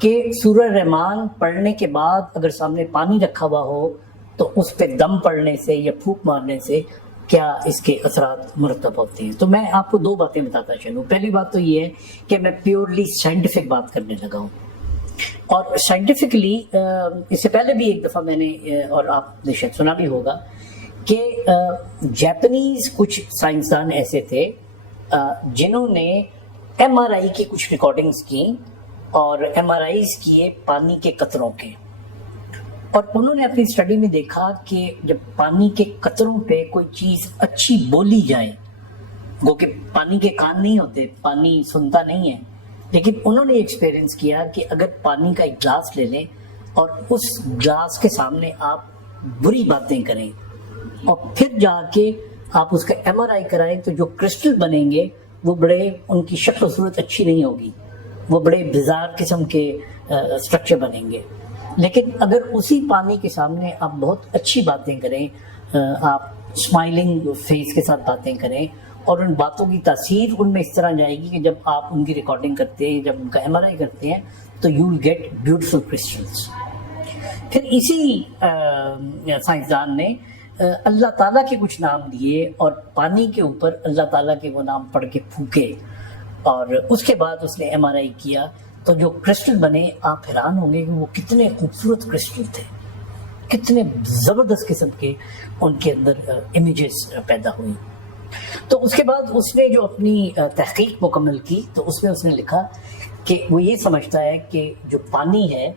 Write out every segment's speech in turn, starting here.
کہ سورہ رحمان پڑھنے کے بعد اگر سامنے پانی رکھا ہوا ہو تو اس پہ دم پڑنے سے یا پھونک مارنے سے کیا اس کے اثرات مرتب ہوتے ہیں. تو میں آپ کو 2 باتیں بتاتا چلوں. پہلی بات تو یہ ہے کہ میں پیورلی سائنٹیفک بات کرنے لگا ہوں، اور سائنٹیفکلی اس سے پہلے بھی ایک دفعہ میں نے اور آپ نے شاید سنا بھی ہوگا کہ جاپنیز کچھ سائنسدان ایسے تھے جنہوں نے ایم آر آئی کی کچھ ریکارڈنگز کی اور ایم آر آئیز کیے پانی کے قطروں کے، اور انہوں نے اپنی اسٹڈی میں دیکھا کہ جب پانی کے قطروں پہ کوئی چیز اچھی بولی جائے، گو کہ پانی کے کان نہیں ہوتے، پانی سنتا نہیں ہے، لیکن انہوں نے ایکسپیرینس کیا کہ اگر پانی کا ایک گلاس لے لیں اور اس گلاس کے سامنے آپ بری باتیں کریں اور پھر جا کے آپ اس کا ایم آر آئی کرائیں تو جو کرسٹل بنیں گے وہ بڑے، ان کی شکل و صورت اچھی نہیں ہوگی، وہ بڑے بزار قسم کے اسٹرکچر بنیں گے. لیکن اگر اسی پانی کے سامنے آپ بہت اچھی باتیں کریں، آپ اسمائلنگ فیس کے ساتھ باتیں کریں اور ان باتوں کی تاثیر ان میں اس طرح جائے گی کہ جب آپ ان کی ریکارڈنگ کرتے ہیں، جب ان کا ایم آر آئی کرتے ہیں تو you will get beautiful crystals. پھر اسی سائنسدان نے اللہ تعالیٰ کے کچھ نام دیے اور پانی کے اوپر اللہ تعالیٰ کے وہ نام پڑھ کے پھونکے، اور اس کے بعد اس نے ایم آر آئی کیا تو جو کرسٹل بنے آپ حیران ہوں گے کہ وہ کتنے خوبصورت کرسٹل تھے، کتنے زبردست قسم کے ان کے اندر امیجز پیدا ہوئی. تو اس کے بعد اس نے جو اپنی تحقیق مکمل کی تو اس میں اس نے لکھا کہ وہ یہ سمجھتا ہے کہ جو پانی ہے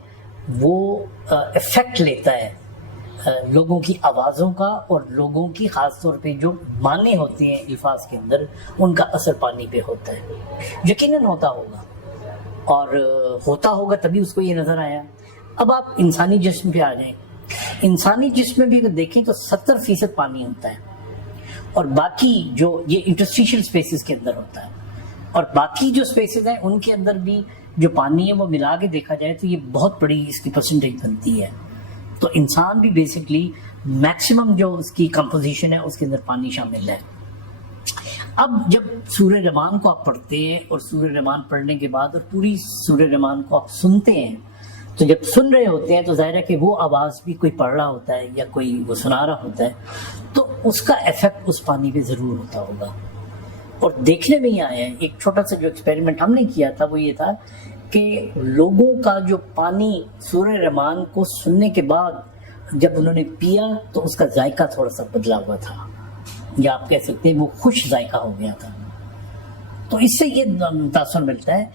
وہ افیکٹ لیتا ہے لوگوں کی آوازوں کا، اور لوگوں کی خاص طور پہ جو معنی ہوتے ہیں الفاظ کے اندر ان کا اثر پانی پہ ہوتا ہے. یقیناً ہوتا ہوگا، اور ہوتا ہوگا تبھی اس کو یہ نظر آیا. اب آپ انسانی جسم پہ آ جائیں. انسانی جسم میں بھی اگر دیکھیں تو 70% پانی ہوتا ہے، اور باقی جو یہ انٹرسٹیشل اسپیسز کے اندر ہوتا ہے، اور باقی جو اسپیسز ہیں ان کے اندر بھی جو پانی ہے وہ ملا کے دیکھا جائے تو یہ بہت بڑی اس کی پرسنٹیج بنتی ہے. تو انسان بھی بیسکلی میکسیمم جو اس کی کمپوزیشن ہے اس کے اندر پانی شامل ہے. اب جب سورہ رحمان کو آپ پڑھتے ہیں اور سورہ رحمان پڑھنے کے بعد اور پوری سورہ رحمان کو آپ سنتے ہیں تو جب سن رہے ہوتے ہیں تو ظاہر ہے کہ وہ آواز بھی کوئی پڑھ رہا ہوتا ہے یا کوئی وہ سنا رہا ہوتا ہے، تو اس کا ایفیکٹ اس پانی پہ ضرور ہوتا ہوگا. اور دیکھنے میں ہی آیا ہے، ایک چھوٹا سا جو ایکسپیریمنٹ ہم نے کیا تھا وہ یہ تھا کہ لوگوں کا جو پانی سورہ رحمان کو سننے کے بعد جب انہوں نے پیا تو اس کا ذائقہ تھوڑا سا بدلا ہوا تھا، یا آپ کہہ سکتے ہیں وہ خوش ذائقہ ہو گیا تھا. تو اس سے یہ تاثر ملتا ہے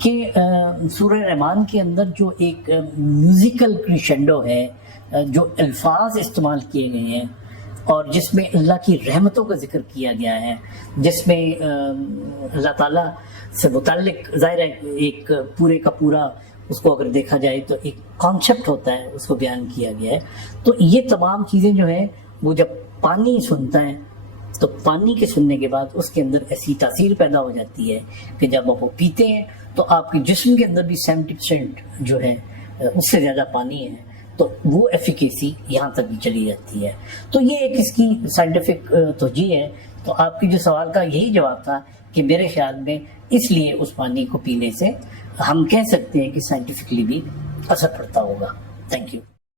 کہ سورہ رحمان کے اندر جو ایک میوزیکل کریشنڈو ہے، جو الفاظ استعمال کیے گئے ہیں اور جس میں اللہ کی رحمتوں کا ذکر کیا گیا ہے، جس میں اللہ تعالیٰ سے متعلق ظاہر ہے ایک پورے کا پورا اس کو اگر دیکھا جائے تو ایک کانسیپٹ ہوتا ہے، اس کو بیان کیا گیا ہے. تو یہ تمام چیزیں جو ہیں وہ جب پانی سنتا ہے تو پانی کے سننے کے بعد اس کے اندر ایسی تاثیر پیدا ہو جاتی ہے کہ جب آپ وہ پیتے ہیں تو آپ کے جسم کے اندر بھی 70% جو ہے اس سے زیادہ پانی ہے، تو وہ ایفیکیسی یہاں تک بھی چلی جاتی ہے. تو یہ ایک اس کی سائنٹیفک توجہ ہے. تو آپ کی جو سوال کا یہی جواب تھا کہ میرے خیال میں اس لیے اس پانی کو پینے سے ہم کہہ سکتے ہیں کہ سائنٹیفکلی بھی اثر پڑتا ہوگا. Thank you.